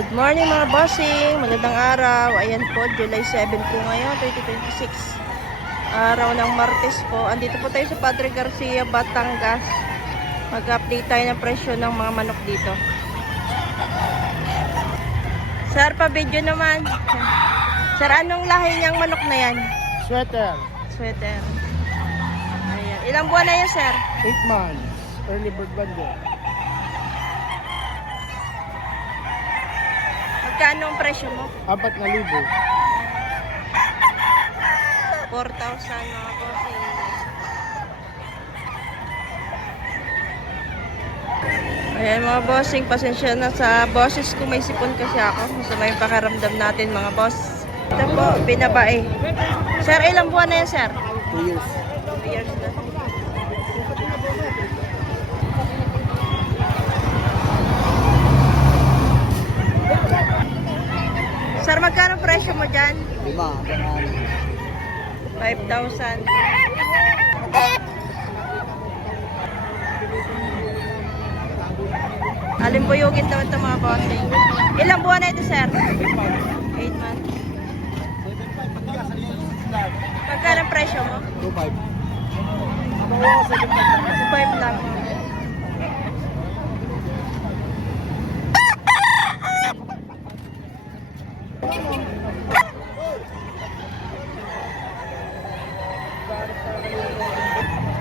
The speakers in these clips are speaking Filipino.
Good morning mga bossing, magandang araw. Ayan po, July 7 po ngayon, 2026. Araw ng Martes po. Andito po tayo sa Padre Garcia, Batangas. Mag-update tayo ng presyo ng mga manok dito. Sir, pa-video naman. Sir, anong lahi niyang manok na yan? Sweater, Sweater. Ayan. Ilang buwan na yan, sir? 8 months, early bird bundle. Magkano ang presyo mo? 4,000. 4,000 mga bossing. Ayan mga bossing, pasensya na sa boses ko, may sipon kasi ako. Masama yung pakaramdam natin mga boss. Ito po, binabae. Sir, ilang buwan na yan, sir? 2 years. 2 years na. Sir, magkano presyo mo dyan? 5,000. Alimbuyugin daw ito mga bossing. Ilang buwan na ito, sir? 8 months. Magkano presyo mo? 2,500. 2,500 lang.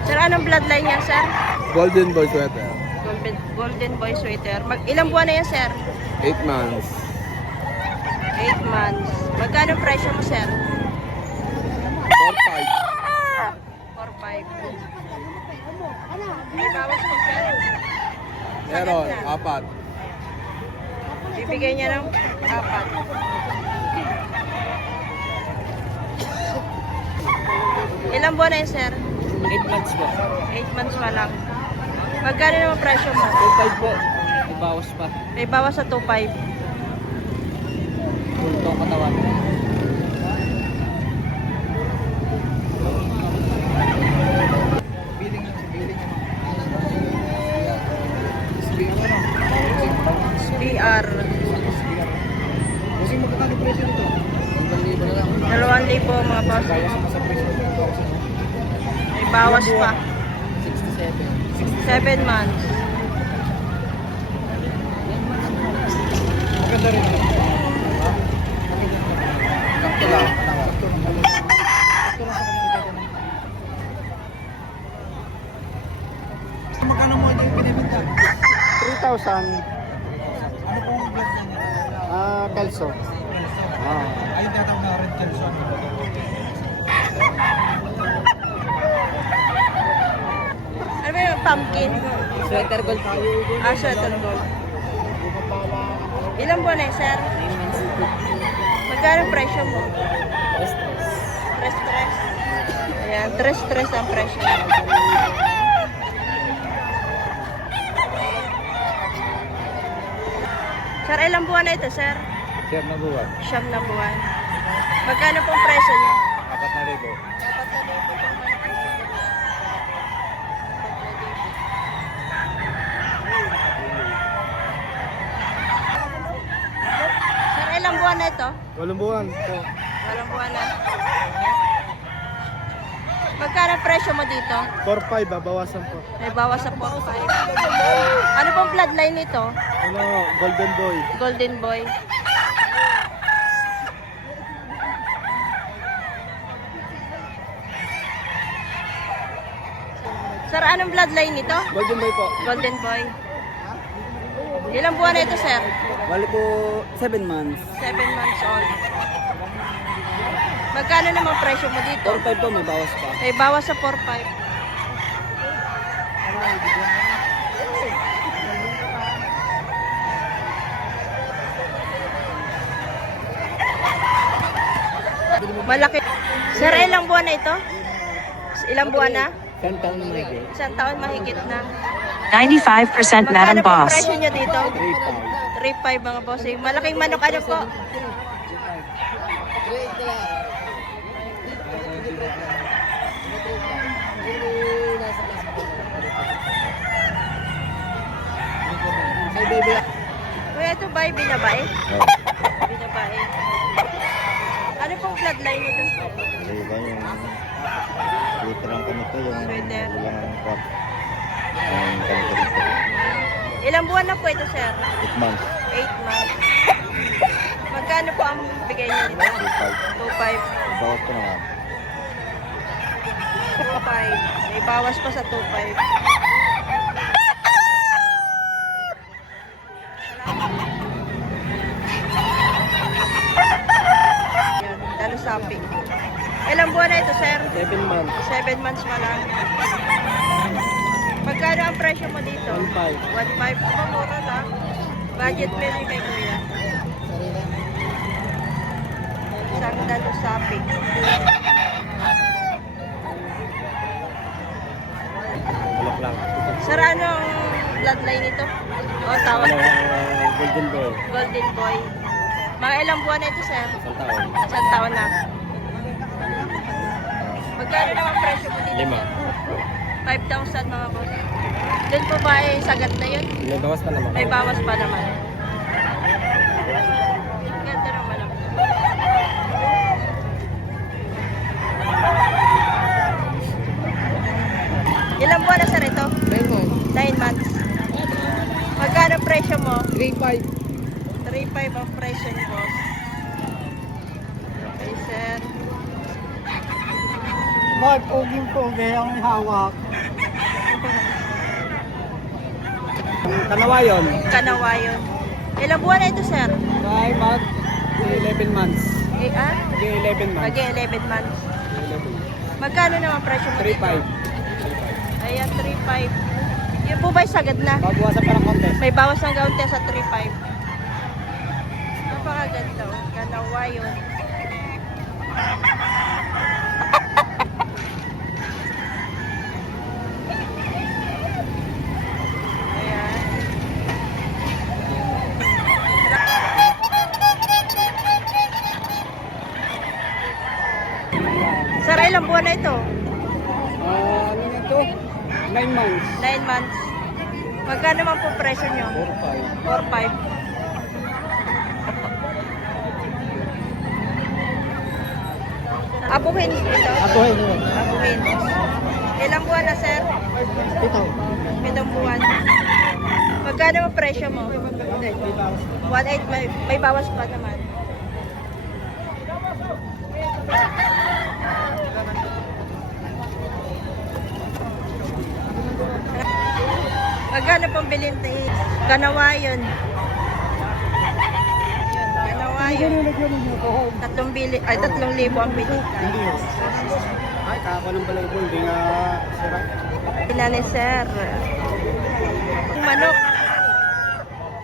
Sir, anong bloodline niya, sir? Golden boy sweater. Golden Boy Sweater. Ilang buwan na yan, sir? 8 months. 8 months. Magkano presyo mo, sir? 4,500. 4,500. May bawas mo, sir? Meron, 4. Bibigay niya ng 4. Ilang buwan na yan, sir? 8 months po. 8 months pa lang. Magkano naman presyo mo? 2,500 po. May bawas pa. May bawas sa 2,500. Full to katawan. BR. Kasi magkakano presyo nito? 2,000 mga boss. May bawas pa. 67. 7 months. Maganda rin. Sakto lang. Magkano mo yung binibenta? 3,000. Ano pong vlog niya? Kelso. Ayun tatawag na red Kelso. Ano ba yung pumpkin? Sweater gold tayo. Sweater gold. Ilang buwan na yun, sir? Magkano presyo mo? 3-3. Ayan, 3-3 ang presyo. Sir, ilang buwan na ito, sir? Sir na buwan. 9 na buwan. Magkano pong presyo niyo? 4,000. 4,000. Sir, ilang buwan na ito? 8 buwan po. 8 buwan na. Magkano presyo mo dito? 4,500 babawasan po. May bawas sa 4,500. Ano pong bloodline nito? Ano, golden boy. Golden Boy. Sir, anong bloodline nito? Golden boy po. Golden Boy. Ilang buwan na ito, sir? Bali po 7 months. 7 months old. Magkano naman presyo mo dito? 4,500 po, may bawas pa. May bawas sa 4,500. Malaki. Sir, ilang buwan na ito? Ilang buwan na? 10 taon na mahigit. 1 taon mahigit na. 95% Magkano Madam po Boss. presyo niya dito? 3,500. 3,500 mga boss. Malaking manok ano po? baby. Kuya, ito ba ay binabae? Oo. Binabae. Ano pong bloodline nito? Hindi ba yung dito lang kami to, yung Sweater. walang crop. Ang ganito dito. Ilang buwan na po ito, sir? 8 months. 8 months. Magkano po ang bigay niyo nito? 2.5. 2.5. Bawas ko na nga. 2.5. May bawas pa sa 2.5. Yan, dalusapi. Ilang buwan na ito, sir? 7 months. 7 months pa lang. Magkano ang presyo mo dito? 1.5. 1.5. Aba, mura lang. Budget meal kay kuya. Isang dalusapi. Bulok lang. Sir, ano ang bloodline nito? O, tawag. Golden boy. Golden boy. Mga ilang buwan na ito, sir? Isang taon. Isang taon na. Magkano naman presyo mo dito? 5,000 mga boss. Doon po ba ay sagat na yun? May bawas pa naman. May bawas pa naman. Ganda naman ako. Ilang buwan na, sir, ito? 9 months. Magkano presyo mo? 3.5. 3.5 ang presyo ni boss. Okay, sir. Mark, uging-pogi ang hawak. Kanawayon. Kanawayon. Ilang buwan na ito, sir? Kay Mark, 11 months. Eh, ah? 11 Mag-11 months. Magkano naman presyo mo dito? 3.5. Ayan, 3.5. Yun po ba yung sagad na? Babawasan pa ng konti. May bawas ng kaunti sa 3.5. Napakaganda. Oh. Kanawayon. Ayan. Sir, ilang buwan na ito? Ano na to? 9 months. 9 months. Magkano naman po presyo nyo? 4.5. 4.5. Abuhin ito? Atuhin mo. Abuhin. Ilang buwan na, sir? Ito. 7 buwan. Magkano ang presyo mo? 1.8. May bawas pa naman. Magkano pong bilhin tayo? Kanawayon. Yun, kanawayon. 3,000 ang bilhin tayo. Ay, kako ng balay-bol. Hindi nga sira. Pinani, sir. Manok.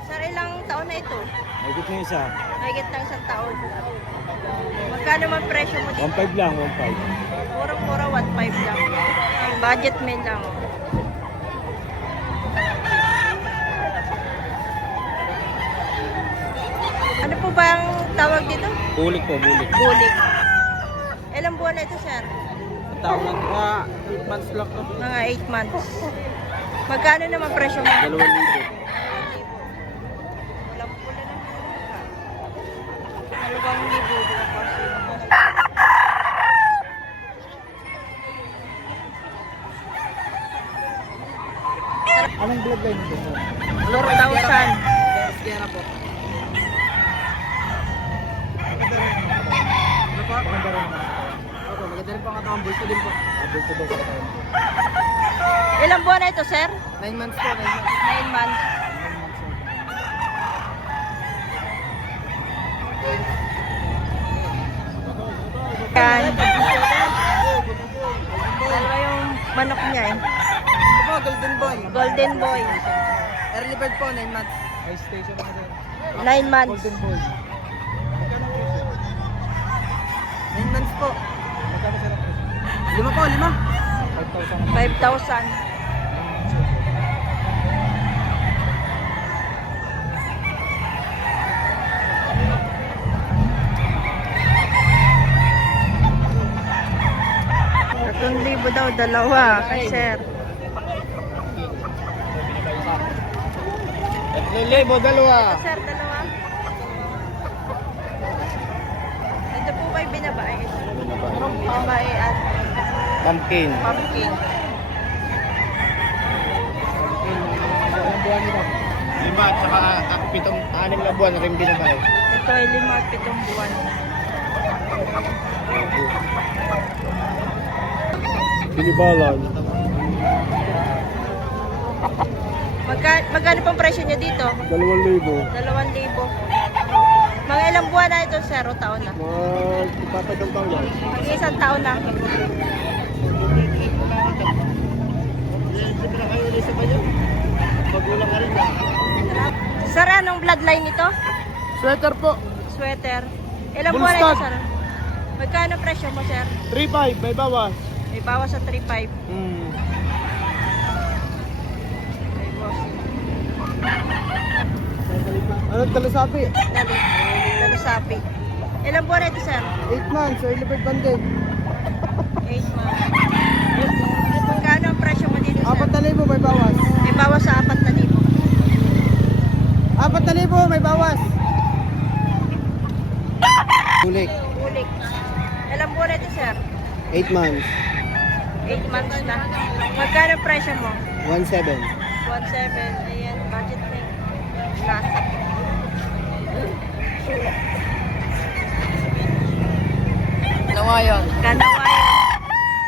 Sir, ilang taon na ito? Higit na isa. Mahigit ng 1 taon. Magkano man presyo mo dito? 1.5 lang, 1.5. Pura-pura 1.5 lang. Budget meal lang. Ano po ba ang tawag dito? Bulik po, bulik. Bulik. Ilang buwan na ito, sir? Ang tawag ng 8 months lang to. Mga 8 months. Magkano naman presyo mo? 2,000. Walang pula na. 2,000. Anong bloodline nito? 4,000. Sierra po. Ano pa? Maganda rin. Opo, maganda rin po ang katawang bulto din po. Bulto daw sa katawang. Ilang buwan na ito, sir? 9 months po. 9 months. Yan. Dalawa yung manok niya eh. Ito po, Golden Boy. Golden Boy. Early bird po, 9 months. High station na din. 9 months. Golden Boy. 9 months po. Magkano sila po? 5 po, 5. 5,000. Libo daw, dalawa. Kay sir. 3,000, dalawa. Ito sir, dalawa. Ito po ba yung binabae? Binabae at Pumpkin. pumpkin. Lima at saka 6 na buwan rin binabay. Ito ay 5 at 7 buwan. Binibalan. Magkano pong presyo niya dito? 2,000. 2,000. Mga ilang buwan na ito, sir, o taon na? Magpapagam taon lang. Mga isang taon na. Siyempre kayo ulit sa banyo. Magulang ka rin yan. Sir, anong bloodline nito? Sweater po. Sweater. Ilang buwan na ito, Bullstag. sir? Magkano presyo mo, sir? 3,500, may bawas. May bawas sa 3,500. Hmm. May boss. Anong talasapi? Dalo sapi. Ilang buwan na ito, sir? 8 months, early bird banded. 8 months. Magkano ang presyo mo dito, sir? 4,000, may bawas. May bawas sa 4,000. 4,000, may bawas. Kulik. Ulik. Ilang buwan na ito, sir? 8 months. 8 months na. Magkano ang presyo mo? 1,700. 1,700. Ayan, budget na yung lasa. Nawayon. Kanawayan.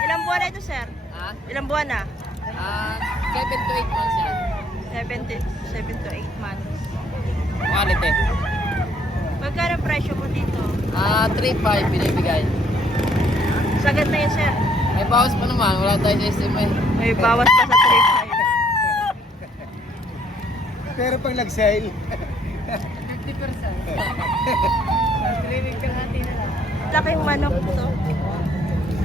Ilang buwan na ito, sir? Ha? Ilang buwan na? 7 to 8 months yan. 7 to 8 months. Quality. Magkano ang presyo mo dito? 3,500 binibigay. Sagad na yun, sir. May bawas pa naman. Wala tayo sa estimate. May bawas pa sa 3,500. Pero pag nag-sale, 50%. Laking manok to.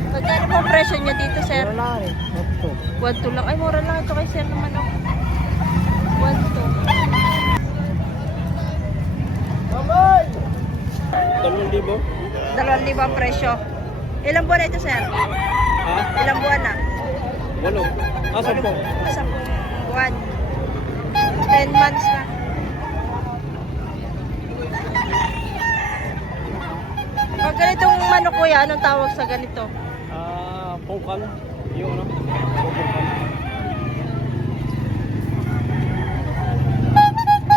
Magkano po ang presyo niya dito, sir? wala eh. 1,2 lang. Ay, mura lang ito kay sir ng manok. 1,2. Mamay! 2,000. 2,000 ang presyo. Ilang buwan na ito, sir? Ha? Ilang buwan na? 8. Asan po? 10 buwan. 10 months na. Pag ganitong manok, kuya, anong tawag sa ganito? Pokal. Yung ano? Pokal.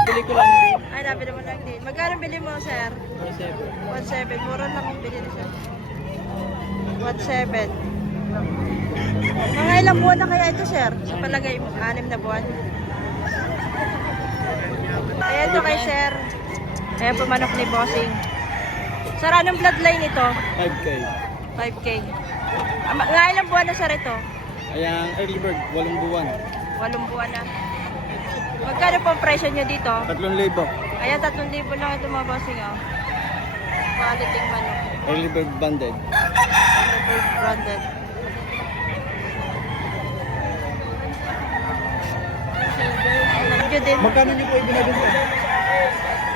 Bili ko lang din. Ay, nabili mo lang din. Magkano bili mo, sir? 1,700. Mura lang ang bili ni sir. 1,700. Mga ilang buwan na kaya ito, sir? Sa palagay mo, 6 na buwan. Ayan to kay sir. Ayan po manok ni Bossing. Sir, anong bloodline ito? 5K. 5K. Nga ilang buwan na, sir, ito? Ayan, early bird, 8 buwan. 8 buwan na. Magkano po ang presyo nyo dito? 3,000. Ayan, 3,000 lang ito mga bossing, oh. Quality manok. Early bird banded. Bird branded. Alam nyo din. Magkano niyo po ibinabenta?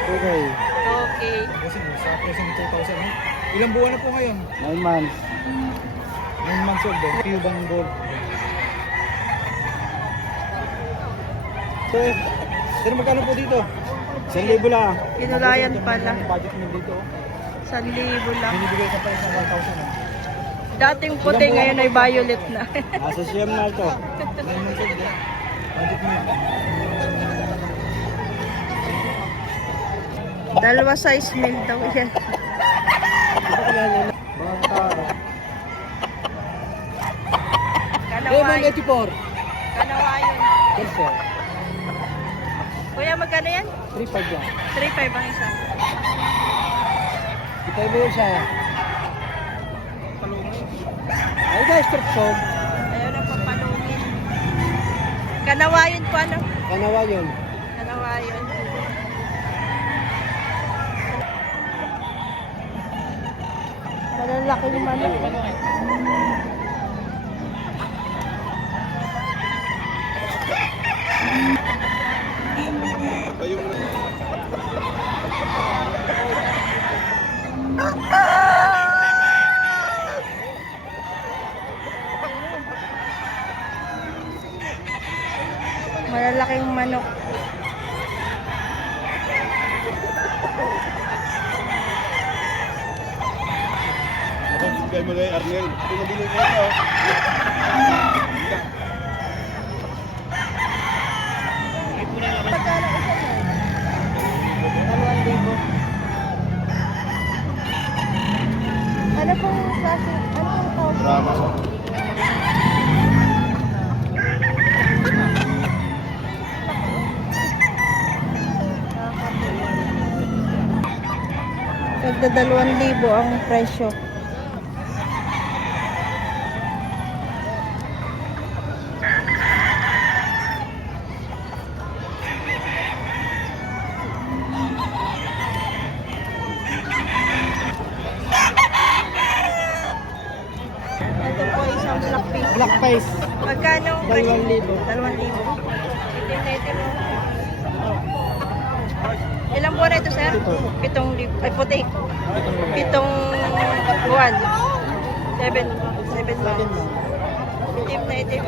Okay. Okay. Kasi sa present 2,000. Ilang buwan na po ngayon? 9 months. 9 months old din. Cuban gold. Sir, magkano po dito? 1,000 lang. Pinulayan pala. Budget niyo dito. 1,000 lang. Binibigay ka pa ng 1,000. Dating puti, ngayon ay violet na. Nasa siyam na ito. 9 months old. Budget niyo. Dalawa size male daw yan. Kanawayon. 84. Kanawayon. Yes, sir. Kuya, magkano yan? 3,500 lang. 3,500 ang isa. Kita mo siya. Ay, guys, strip song. Ayaw na papalungin. Kanawayon po, ano? Kanawa yun. Kanawayon. Malalaki yung manok. Malalaking manok. Kaya mo kay Arnel. Pinabili ko ito. Pagkano isa mo? 2,000. Ano pong klase? Ano pong tawag? Drama. Tagda 2,000 ang presyo. Ito po isang black face. Black face. Magkano? 2,000. 2,000. Itim na itim. Ilang buwan na ito, sir? Pito. 7,000. Ay, puti. 7 buwan. 7 months. Itim na itim.